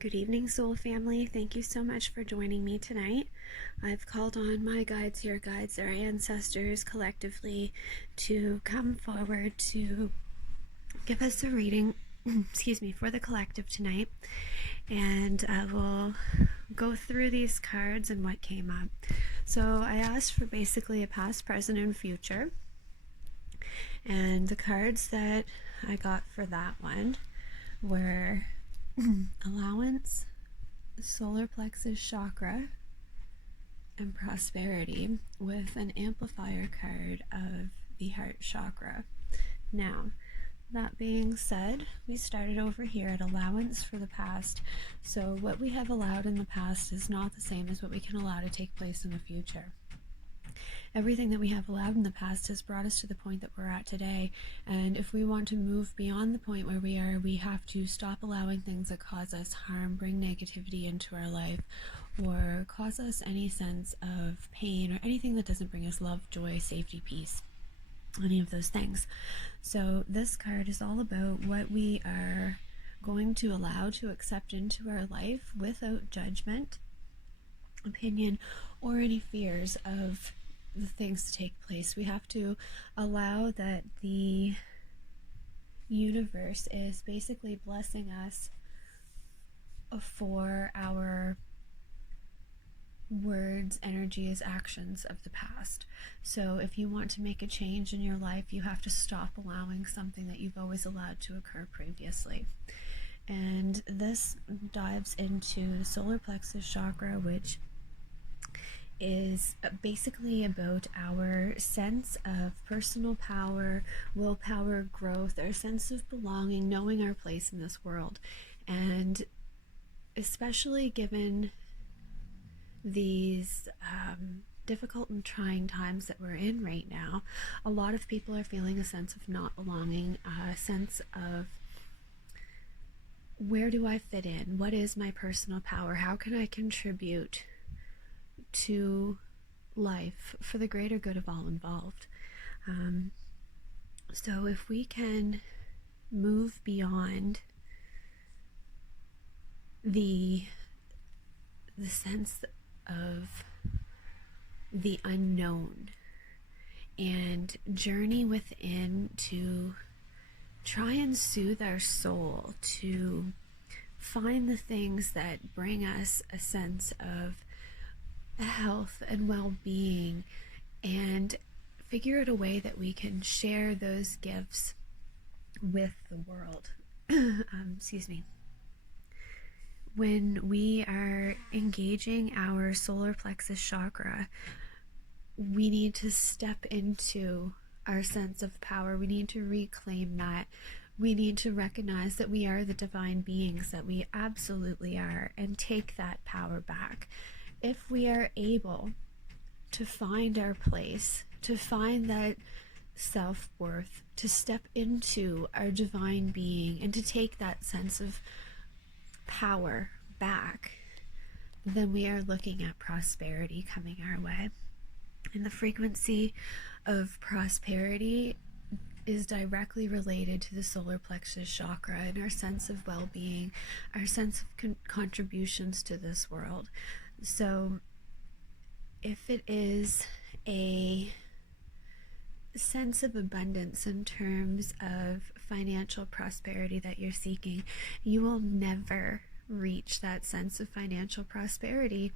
Good evening, soul family. Thank you so much for joining me tonight. I've called on my guides, your guides, our ancestors collectively to come forward to give us a reading, excuse me, for the collective tonight. And we'll go through these cards and what came up. So I asked for basically a past, present, and future. And the cards that I got for that one were allowance, solar plexus chakra, and prosperity, with an amplifier card of the heart chakra. Now, that being said, we started over here at allowance for the past. So what we have allowed in the past is not the same as what we can allow to take place in the future. Everything that we have allowed in the past has brought us to the point that we're at today, and if we want to move beyond the point where we are, we have to stop allowing things that cause us harm, bring negativity into our life, or cause us any sense of pain, or anything that doesn't bring us love, joy, safety, peace, any of those things. So this card is all about what we are going to allow to accept into our life without judgment, opinion, or any fears of the things to take place. We have to allow that the universe is basically blessing us for our words, energies, actions of the past. So if you want to make a change in your life, you have to stop allowing something that you've always allowed to occur previously. And this dives into the solar plexus chakra, which is basically about our sense of personal power, willpower, growth, our sense of belonging, knowing our place in this world. And especially given these difficult and trying times that we're in right now, a lot of people are feeling a sense of not belonging, a sense of, where do I fit in? What is my personal power? How can I contribute to life for the greater good of all involved? So if we can move beyond the sense of the unknown and journey within to try and soothe our soul, to find the things that bring us a sense of health and well-being, and figure out a way that we can share those gifts with the world. Excuse me. When we are engaging our solar plexus chakra, we need to step into our sense of power. We need to reclaim that. We need to recognize that we are the divine beings that we absolutely are, and take that power back. If we are able to find our place, to find that self-worth, to step into our divine being, and to take that sense of power back, then we are looking at prosperity coming our way. And the frequency of prosperity is directly related to the solar plexus chakra and our sense of well-being, our sense of contributions to this world. So if it is a sense of abundance in terms of financial prosperity that you're seeking, you will never reach that sense of financial prosperity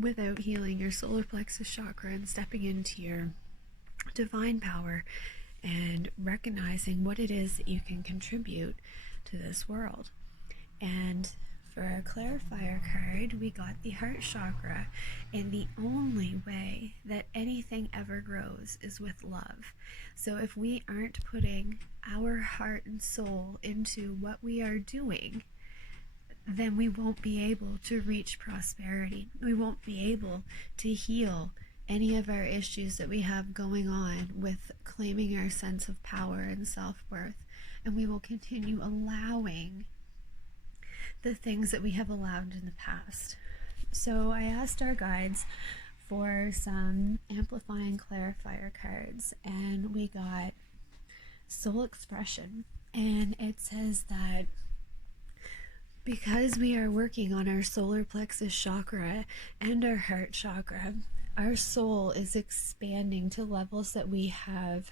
without healing your solar plexus chakra and stepping into your divine power and recognizing what it is that you can contribute to this world. And for our clarifier card, we got the heart chakra, and the only way that anything ever grows is with love. So if we aren't putting our heart and soul into what we are doing, then we won't be able to reach prosperity. We won't be able to heal any of our issues that we have going on with claiming our sense of power and self-worth, and we will continue allowing the things that we have allowed in the past. So I asked our guides for some amplifying clarifier cards, and we got soul expression, and it says that Because we are working on our solar plexus chakra and our heart chakra, our soul is expanding to levels that we have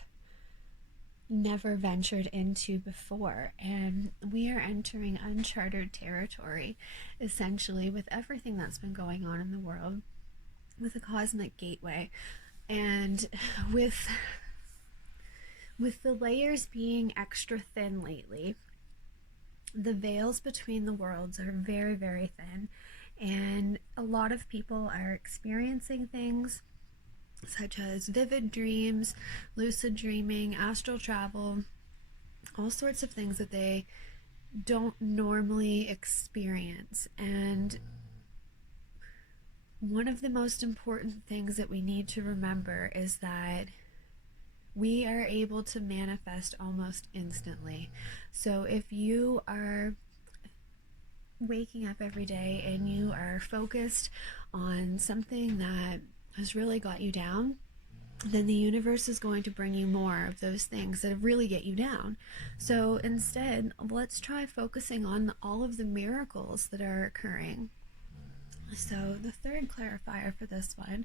never ventured into before, and we are entering uncharted territory, essentially, with everything that's been going on in the world, with the cosmic gateway, and with the layers being extra thin lately. The veils between the worlds are very, very thin, and a lot of people are experiencing things such as vivid dreams, lucid dreaming, astral travel, all sorts of things that they don't normally experience. And one of the most important things that we need to remember is that we are able to manifest almost instantly. So if you are waking up every day and you are focused on something that has really got you down, then the universe is going to bring you more of those things that really get you down. So instead, let's try focusing on all of the miracles that are occurring. So the third clarifier for this one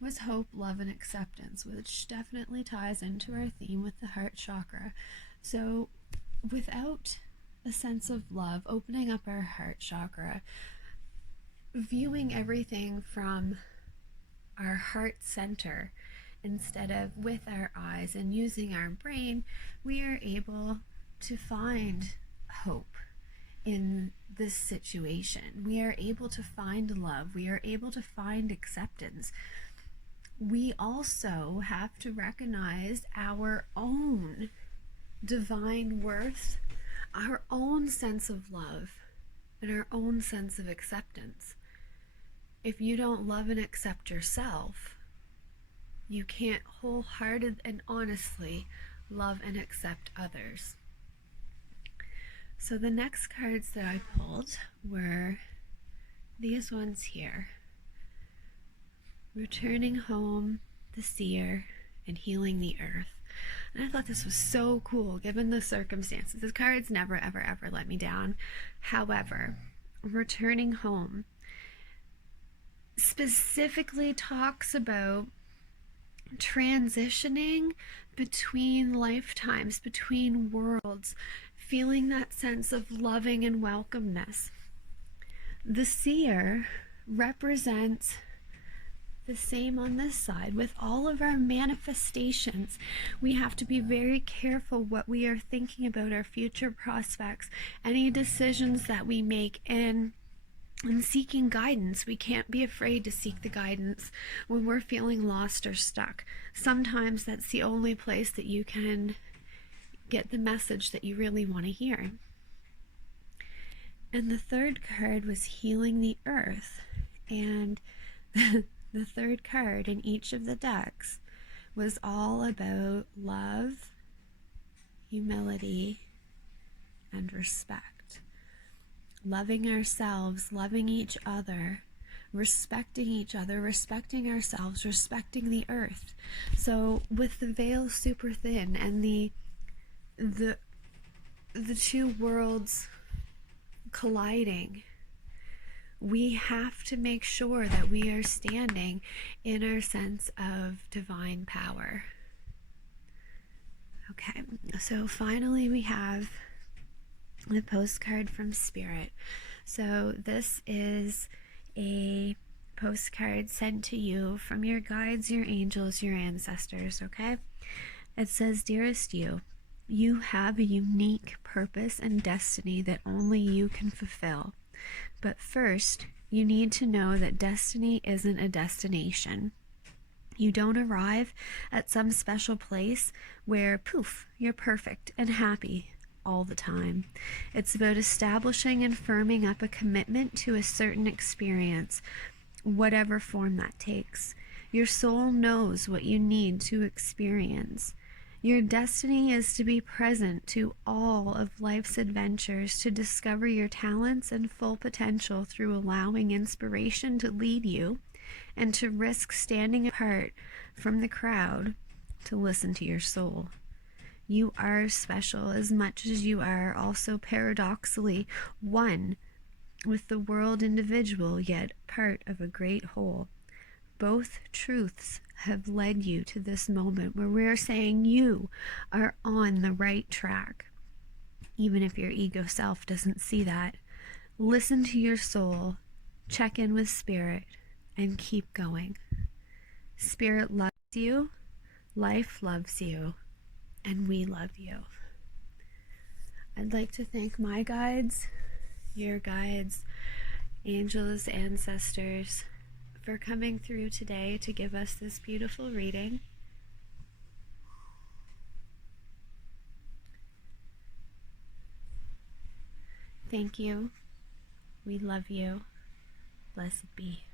was hope, love, and acceptance, which definitely ties into our theme with the heart chakra. So without a sense of love, opening up our heart chakra, viewing everything from our heart center instead of with our eyes and using our brain, we are able to find hope in this situation. We are able to find love. We are able to find acceptance. We also have to recognize our own divine worth, our own sense of love, and our own sense of acceptance. If you don't love and accept yourself, you can't wholeheartedly and honestly love and accept others. So the next cards that I pulled were these ones here: Returning Home, the Seer, and Healing the Earth. And I thought this was so cool given the circumstances. This card's never, ever, ever let me down. However, Returning Home specifically talks about transitioning between lifetimes, between worlds, feeling that sense of loving and welcomeness. The seer represents the same on this side. With all of our manifestations, we have to be very careful what we are thinking about our future prospects, any decisions that we make, and seeking guidance. We can't be afraid to seek the guidance when we're feeling lost or stuck. Sometimes that's the only place that you can get the message that you really want to hear. And the third card was Healing the Earth. And the third card in each of the decks was all about love, humility, and respect. Loving ourselves, loving each other, respecting each other, respecting ourselves, respecting the earth. So with the veil super thin and the two worlds colliding, we have to make sure that we are standing in our sense of divine power. Okay, so finally we have the postcard from Spirit. So this is a postcard sent to you from your guides, your angels, your ancestors, okay? It says, "Dearest you have a unique purpose and destiny that only you can fulfill. But first, you need to know that destiny isn't a destination. You don't arrive at some special place where, poof, you're perfect and happy all the time. It's about establishing and firming up a commitment to a certain experience, whatever form that takes. Your soul knows what you need to experience. Your destiny is to be present to all of life's adventures, to discover your talents and full potential through allowing inspiration to lead you, and to risk standing apart from the crowd to listen to your soul. You are special as much as you are also paradoxically one with the world individual yet part of a great whole. Both truths have led you to this moment where we're saying you are on the right track, even if your ego self doesn't see that. Listen to your soul, check in with spirit, and keep going. Spirit loves you, life loves you, and we love you. I'd like to thank my guides, your guides, angels, ancestors, for coming through today to give us this beautiful reading. Thank you. We love you. Blessed be.